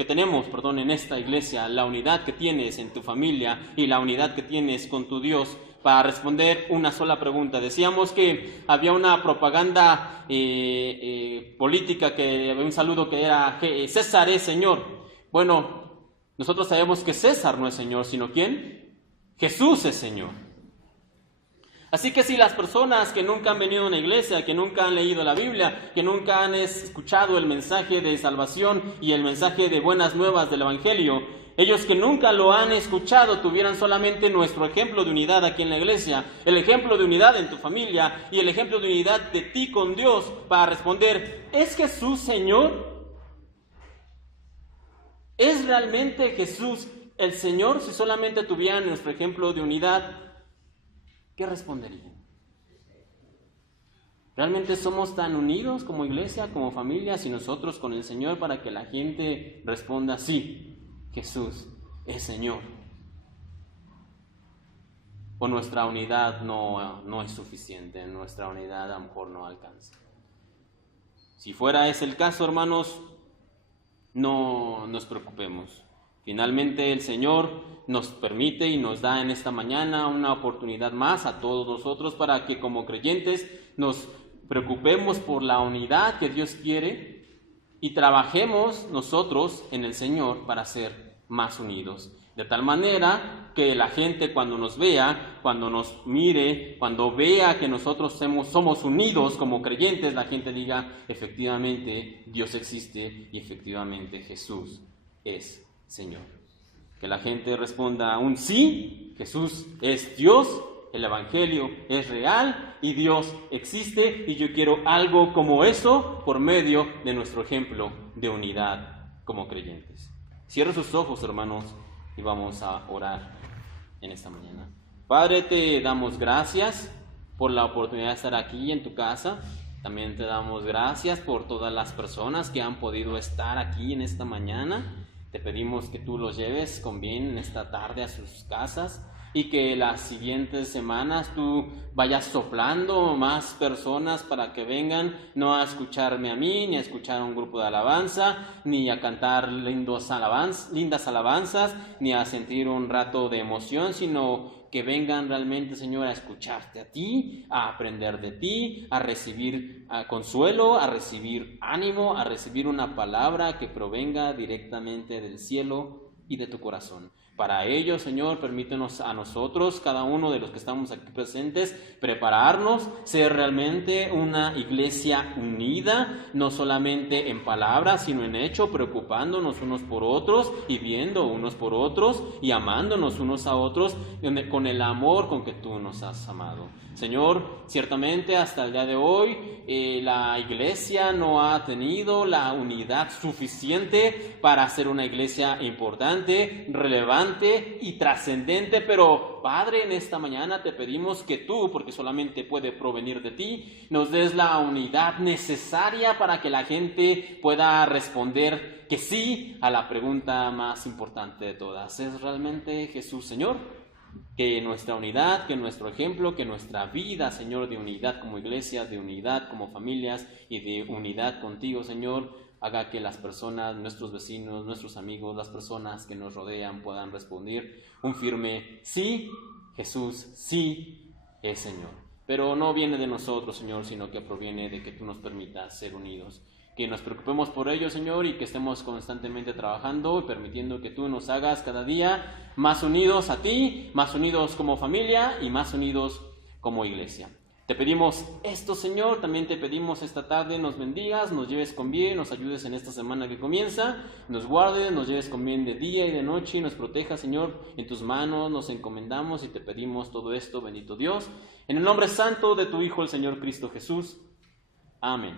tenemos en esta iglesia, la unidad que tienes en tu familia y la unidad que tienes con tu Dios, para responder una sola pregunta. Decíamos que había una propaganda política, que había un saludo que era César es Señor. Bueno, nosotros sabemos que César no es Señor, sino ¿quién? Jesús es Señor. Así que si las personas que nunca han venido a una iglesia, que nunca han leído la Biblia, que nunca han escuchado el mensaje de salvación y el mensaje de buenas nuevas del Evangelio, ellos que nunca lo han escuchado tuvieran solamente nuestro ejemplo de unidad aquí en la iglesia, el ejemplo de unidad en tu familia y el ejemplo de unidad de ti con Dios, para responder, ¿es Jesús Señor? ¿Es realmente Jesús el Señor? Si solamente tuvieran nuestro ejemplo de unidad, ¿qué responderían? ¿Realmente somos tan unidos como iglesia, como familias y nosotros con el Señor para que la gente responda, sí, Jesús es Señor? ¿O nuestra unidad no es suficiente? Nuestra unidad a lo mejor no alcanza. Si fuera ese el caso, hermanos, no nos preocupemos. Finalmente el Señor nos permite y nos da en esta mañana una oportunidad más a todos nosotros para que como creyentes nos preocupemos por la unidad que Dios quiere y trabajemos nosotros en el Señor para ser más unidos. De tal manera que la gente cuando nos vea, cuando nos mire, cuando vea que nosotros somos unidos como creyentes, la gente diga, efectivamente Dios existe y efectivamente Jesús es Señor. Que la gente responda un sí, Jesús es Dios, el Evangelio es real y Dios existe y yo quiero algo como eso por medio de nuestro ejemplo de unidad como creyentes. Cierra sus ojos, hermanos, y vamos a orar en esta mañana. Padre, te damos gracias por la oportunidad de estar aquí en tu casa. También te damos gracias por todas las personas que han podido estar aquí en esta mañana. Te pedimos que tú los lleves con bien en esta tarde a sus casas y que las siguientes semanas tú vayas soplando más personas para que vengan no a escucharme a mí, ni a escuchar a un grupo de alabanza, ni a cantar lindas alabanzas, ni a sentir un rato de emoción, sino que vengan realmente, Señor, a escucharte a ti, a aprender de ti, a recibir consuelo, a recibir ánimo, a recibir una palabra que provenga directamente del cielo y de tu corazón. Para ello, Señor, permítenos a nosotros, cada uno de los que estamos aquí presentes, prepararnos, ser realmente una iglesia unida, no solamente en palabras, sino en hecho, preocupándonos unos por otros y viendo unos por otros y amándonos unos a otros con el amor con que tú nos has amado. Señor, ciertamente hasta el día de hoy la iglesia no ha tenido la unidad suficiente para ser una iglesia importante, relevante y trascendente, pero Padre, en esta mañana te pedimos que tú, porque solamente puede provenir de ti, nos des la unidad necesaria para que la gente pueda responder que sí a la pregunta más importante de todas. ¿Es realmente Jesús Señor? Que nuestra unidad, que nuestro ejemplo, que nuestra vida, Señor, de unidad como iglesia, de unidad como familias y de unidad contigo, Señor, haga que las personas, nuestros vecinos, nuestros amigos, las personas que nos rodean puedan responder un firme sí, Jesús, sí es Señor. Pero no viene de nosotros, Señor, sino que proviene de que tú nos permitas ser unidos. Que nos preocupemos por ello, Señor, y que estemos constantemente trabajando y permitiendo que tú nos hagas cada día más unidos a ti, más unidos como familia y más unidos como iglesia. Te pedimos esto, Señor, también te pedimos esta tarde nos bendigas, nos lleves con bien, nos ayudes en esta semana que comienza, nos guardes, nos lleves con bien de día y de noche y nos protejas, Señor, en tus manos nos encomendamos y te pedimos todo esto, bendito Dios, en el nombre santo de tu Hijo, el Señor Cristo Jesús. Amén.